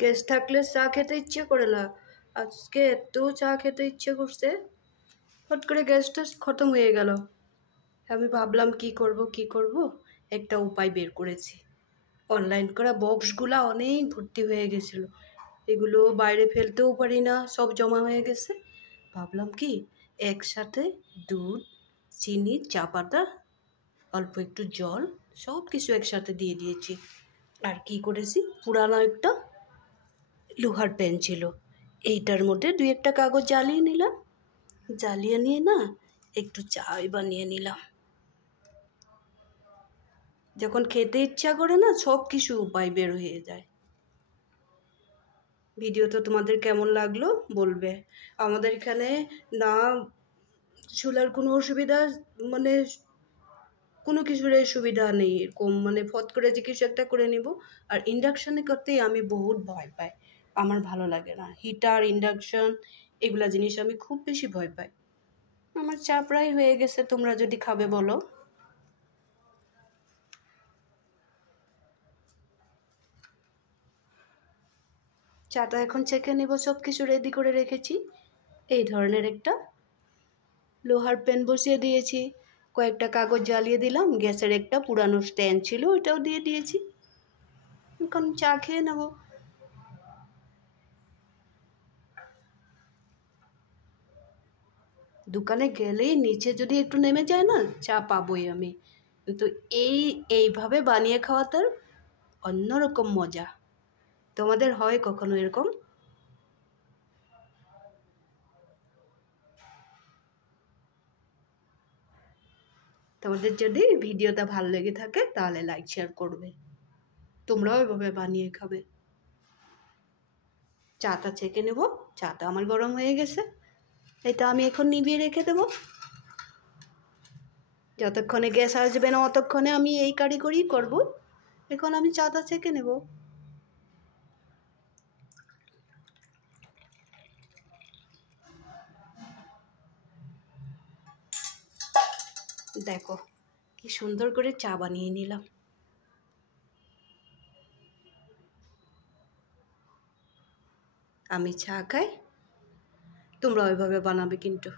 Gas থাকলে চা খেতে ইচ্ছে করে না। আজকে এত চা খেতে ইচ্ছে করছে, হট করে গ্যাসটা খতম হয়ে গেল। আমি ভাবলাম কি করব, একটা উপায় বের করেছি। অনলাইন করা বক্সগুলা অনেক ভর্তি হয়ে গেছিল, এগুলো বাইরে ফেলতেও পারি না, সব জমা হয়ে গেছে। ভাবলাম কি একসাথে দুধ, চিনি, চা পাতা, অল্প একটু জল, সব কিছু একসাথে দিয়ে দিয়েছি। আর কি করেছি, পুরানো একটা লোহার প্যান ছিল, এইটার মধ্যে 2-1টা কাগজ জ্বালিয়ে নিলাম। জ্বালিয়ে নিয়ে না একটু চা বানিয়ে নিলাম। যখন খেতে ইচ্ছা করে না, সব কিছু উপায় বের হয়ে যায়। ভিডিও তো তোমাদের কেমন লাগলো বলবে। আমাদের এখানে না চুলার কোনো অসুবিধা, মানে কোনো কিছুর সুবিধা নেই এরকম, মানে ফট করে যে কিছু একটা করে নিব। আর ইন্ডাকশানে করতেই আমি বহুত ভয় পাই, আমার ভালো লাগে না। হিটার, ইন্ডাকশান এগুলা জিনিস আমি খুব বেশি ভয় পাই। আমার চা প্রায় হয়ে গেছে, তোমরা যদি খাবে বলো। চাটা এখন ছেঁকে নেব, সব কিছু রেডি করে রেখেছি। এই ধরনের একটা লোহার প্যান বসিয়ে দিয়েছি, কয়েকটা কাগজ জ্বালিয়ে দিলাম, গ্যাসের একটা পুরানো স্ট্যান্ড ছিল ওইটাও দিয়ে দিয়েছি। এখন চা খেয়ে নেব। দোকানে গেলেই নিচে যদি একটু নেমে যায় না, চা পাবোই আমি। কিন্তু এইভাবে বানিয়ে খাওয়া তার অন্যরকম মজা। তোমাদের হয় কখনো এরকম? তোমাদের যদি ভিডিওটা ভালো লেগে থাকে তাহলে লাইক শেয়ার করবে, তোমরাও এভাবে বানিয়ে খাবে। চাটা ছেঁকে নেব, চাটা আমার গরম হয়ে গেছে, এটা আমি এখন নিভিয়ে রেখে দেবো। যতক্ষণে গ্যাস আসবে না ততক্ষণে আমি এই কারিগরি করব। এখন আমি চাটা ছেঁকে নেব। দেখো কি সুন্দর করে চা বানিয়ে নিলাম। আমি চা খাই, তোমরা ওইভাবে বানাবে কিন্তু।